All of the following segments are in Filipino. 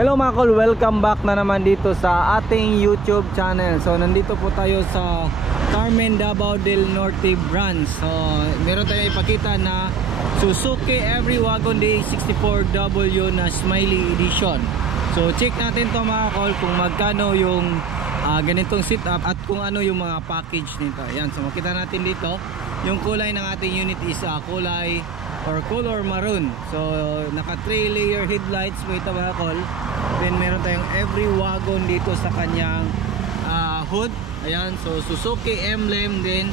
Hello mga kol, welcome back na naman dito sa ating YouTube channel. So nandito po tayo sa Carmen Davao del Norte branch. So meron tayong ipakita na Suzuki Every Wagon Day 64W na Smiley Edition. So check natin to mga kol kung magkano yung ganitong setup at kung ano yung mga package nito. Ayan, so makita natin dito yung kulay ng ating unit is kulay or color maroon. So naka 3 layer headlights po ito mga kol. Then meron tayong every wagon dito sa kanyang hood. Ayan, so Suzuki emblem, then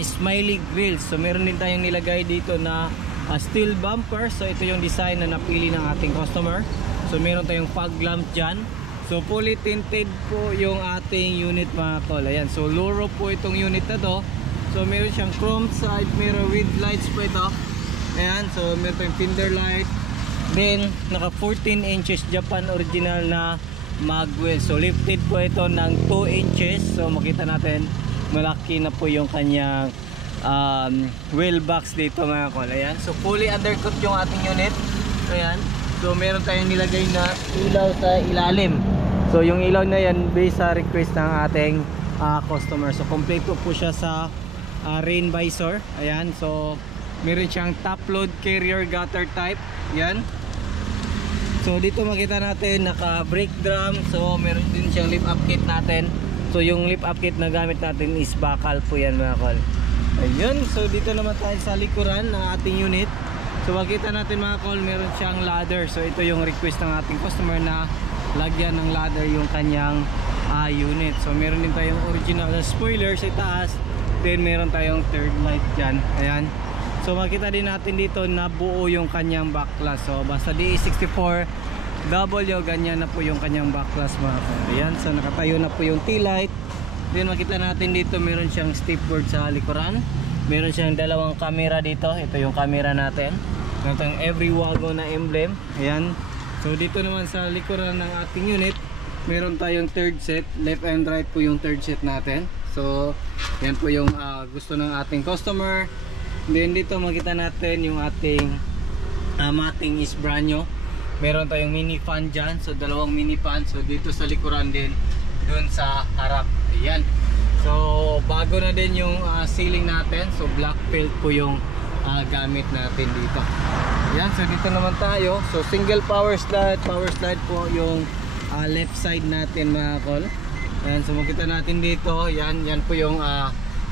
smiley grills. So meron din tayong nilagay dito na steel bumper. So ito yung design na napili ng ating customer. So meron tayong fog lamp dyan. So fully tinted po yung ating unit mga kol. Ayan, so Luro po itong unit na to. So meron siyang chrome side mirror with lights po ito. Ayan, so meron tayong fender light. Then naka 14 inches Japan original na mag wheel. So lifted po ito ng 2 inches. So makita natin malaki na po yung kanyang wheel box dito mga kol. Ayan, so fully undercut yung ating unit. Ayan, so meron tayong nilagay na ilaw sa ilalim. So yung ilaw na yan based sa request ng ating customer. So kompleto po siya sa rain visor. Ayan, so meron siyang top load carrier gutter type. Yan. So dito makita natin naka brake drum. So meron din siyang lift up kit natin. So yung lift up kit na gamit natin is bakal po yan mga kol. Ayun, so dito naman tayo sa likuran ng ating unit. So makita natin mga kol, meron siyang ladder. So ito yung request ng ating customer na lagyan ng ladder yung kanyang unit. So meron din tayong original na spoiler sa taas. Then meron tayong third light dyan. Ayan. So makita din natin dito na buo yung kanyang backlash. So basta DE64W, ganyan na po yung kanyang backlash mga kol. Ayan, so nakatayo na po yung T-light. Then makita natin dito meron siyang stepboard sa likuran. Meron siyang dalawang camera dito. Ito yung camera natin. Meron tayong every wagon na emblem. Ayan. So dito naman sa likuran ng ating unit, meron tayong third set. Left and right po yung third set natin. So yan po yung gusto ng ating customer. Then dito makita natin yung ating mating is brand new. Meron tayong mini fan dyan. So dalawang mini fan. So dito sa likuran din, dun sa harap. Ayan. So bago na din yung ceiling natin. So black felt po yung gamit natin dito. Ayan. So dito naman tayo. So single power slide. Power slide po yung left side natin mga kol. Ayan. So makita natin dito. Yan po yung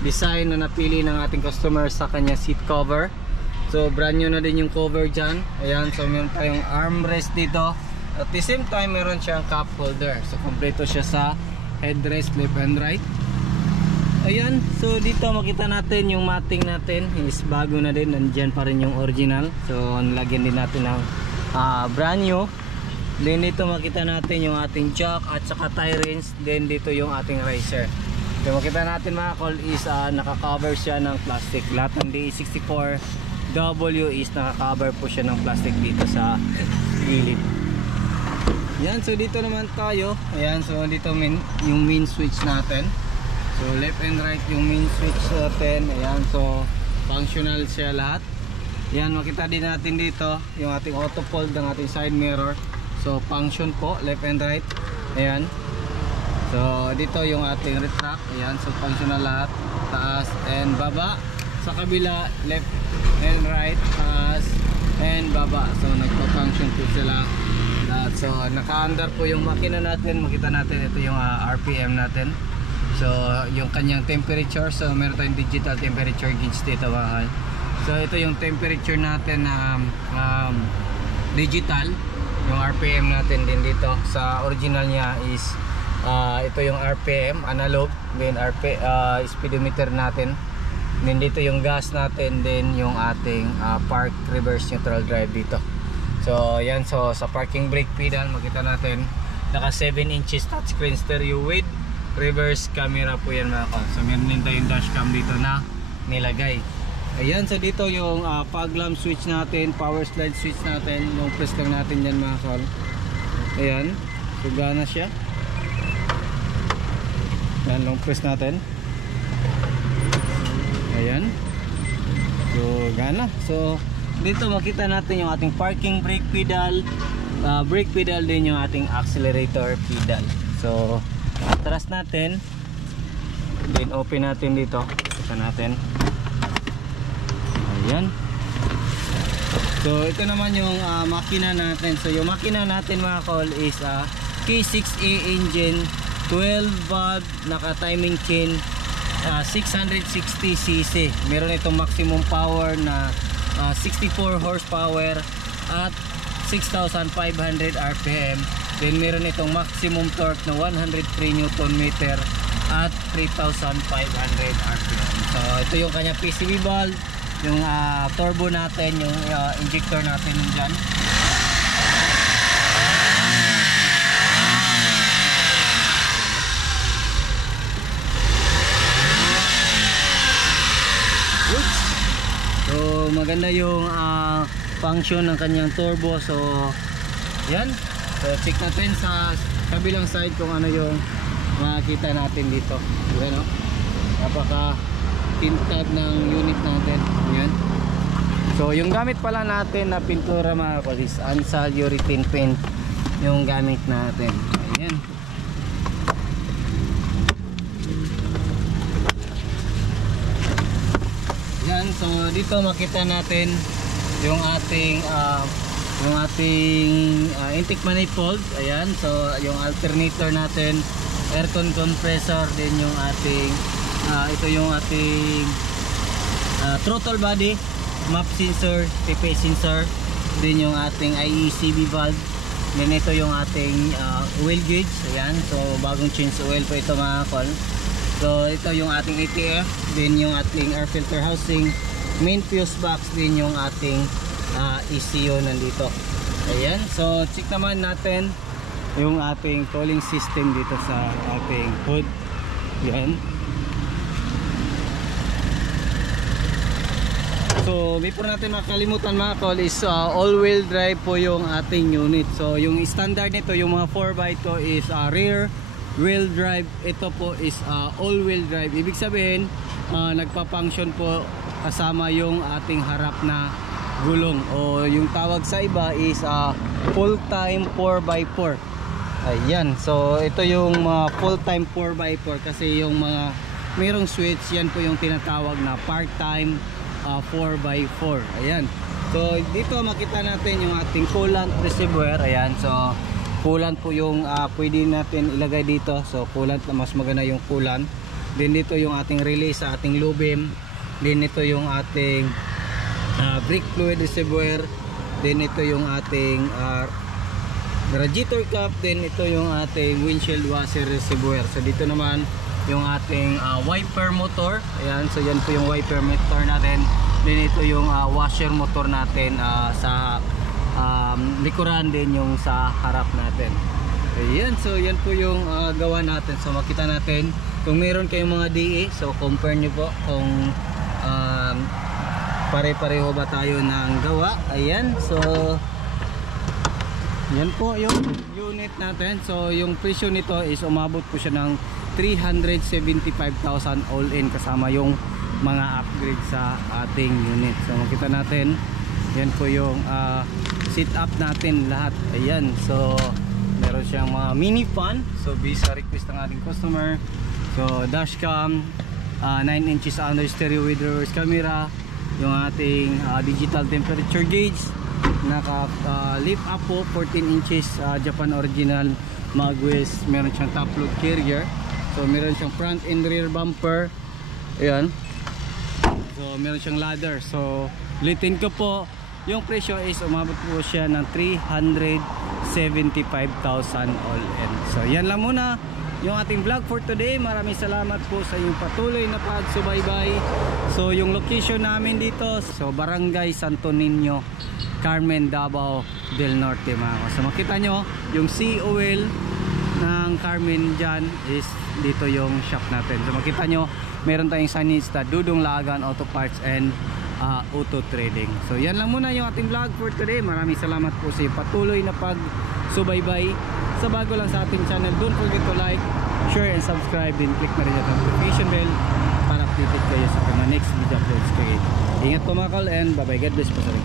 design na napili ng ating customer sa kanya seat cover. So brand new na din yung cover dyan. Ayan, so meron tayong armrest dito. At the same time meron siyang cup holder. So kompleto siya sa headrest left and right. Ayan, so dito makita natin yung mating natin is bago na din. Nandyan pa rin yung original. So nilagyan din natin ng brand new. Then dito makita natin yung ating jack at saka tie rings. Then dito yung ating riser. So makita natin mga kol is naka-cover siya ng plastic. Lahat ng DE64W is naka-cover po siya ng plastic dito sa gilid. Yan, so dito naman tayo. Ayan, so dito yung main switch natin. So left and right yung main switch natin. Ayan, so functional siya lahat. Yan, makita din natin dito yung ating auto fold ng ating side mirror. So function po, left and right. Ayan. So dito yung ating retract. Ayan, so functional lahat. Taas and baba. Sa kabila, left and right, taas and baba. So nagpa-function po sila lahat. So naka-under po yung makina natin. Makita natin ito yung RPM natin. So yung kanyang temperature. So meron tayong digital temperature gauge dito mga. So ito yung temperature natin na digital. Yung RPM natin din dito. Sa original niya is ito yung RPM analog, then speedometer natin, then dito yung gas natin, then yung ating park reverse neutral drive dito. So yan, so sa parking brake pedal makita natin naka 7 inches touchscreen stereo with reverse camera po yan mga kol. So meron din tayong dashcam dito na nilagay. Ayan, so dito yung fog lamp switch natin, power slide switch natin, yung press lang natin yan mga kol. Ayan, so gana siya. Yan, long press natin. Ayan. So gana. So dito makita natin yung ating parking brake pedal. brake pedal din yung ating accelerator pedal. So atras natin, then open natin dito, ito natin, ayan. So ito naman yung makina natin. So yung makina natin mga kol is K6A engine, 12 valve, naka timing chain, 660cc. Meron itong maximum power na 64 horsepower at 6,500 rpm. Then meron itong maximum torque na 103 newton meter at 3,500 rpm. So ito yung kanya PCV valve, yung turbo natin, yung injector natin yung dyan. So maganda yung function ng kanyang turbo. So yan, so check natin sa kabilang side kung ano yung makikita natin dito. Yan, no? Napaka tintad ng unit natin. Yan. So yung gamit pala natin na pintura mga kol is Ansal urethane paint yung gamit natin. Ayan. Yan, so dito makita natin yung ating intake manifold. Ayan, so yung alternator natin, aircon compressor, din yung ating ito yung ating throttle body, map sensor, TP sensor, din yung ating IECB valve, then ito yung ating oil gauge. Ayan, so bagong change oil po ito mga kol. So ito yung ating ATF, din yung ating air filter housing, main fuse box, din yung ating ECU nandito. Ayan, so check naman natin yung ating cooling system dito sa ating hood. Yan. So before natin makalimutan mga kol is all-wheel drive po yung ating unit. So yung standard nito, yung mga 4x2 is rear wheel drive. Ito po is all-wheel drive. Ibig sabihin nagpa-function po kasama yung ating harap na gulong, o yung tawag sa iba is full-time 4x4. Ayan, so ito yung full-time 4x4 kasi yung mga mayroong switch, yan po yung tinatawag na part-time 4x4. Ayan, so dito makita natin yung ating coolant reservoir. Ayan, so coolant po yung pwede natin ilagay dito. So coolant, mas maganda yung coolant. Then dito yung ating relay sa ating lubim. Then ito yung ating brake fluid reservoir. Then ito yung ating radiator cap. Then ito yung ating windshield washer reservoir. So dito naman yung ating wiper motor. Ayan, so yan po yung wiper motor natin. Then ito yung washer motor natin sa likuran, din yung sa harap natin. Ayan, so yan po yung gawa natin. So makita natin kung meron kayong mga DE, so compare nyo po kung pare-pareho ba tayo ng gawa. Ayan, so yan po yung unit natin. So yung presyo nito is umabot po siya ng 375,000 all in, kasama yung mga upgrade sa ating unit. So makita natin, yan po yung sit up natin lahat. Ayan, so meron siyang mga mini fan. So based sa request ng ating customer. So dashcam, 9 inches under stereo with reverse camera, yung ating digital temperature gauge, naka lift up po 14 inches Japan original magwes. Meron siyang top load carrier. So meron siyang front and rear bumper. Ayan, so meron siyang ladder. So ulitin ko po, yung presyo is umabot po siya ng 375,000 all in. So yan lang muna yung ating vlog for today. Maraming salamat po sa inyong patuloy na pagsubaybay. So yung location namin dito, so Barangay Santo Niño, Carmen, Davao del Norte mga ko. So makita nyo yung COL ng Carmen dyan is dito yung shop natin. So makita nyo meron tayong signage na Dudong Lagan Auto Parts and Auto Trading. So yan lang muna yung ating vlog for today. Maraming salamat po sa patuloy na pagsubaybay. Sa bago lang sa ating channel, don't forget to like, share and subscribe, and click na rin yung notification bell para updated kayo sa mga next video uploads kayo. Ingat po mga kol, and bye bye. God bless po sa rin.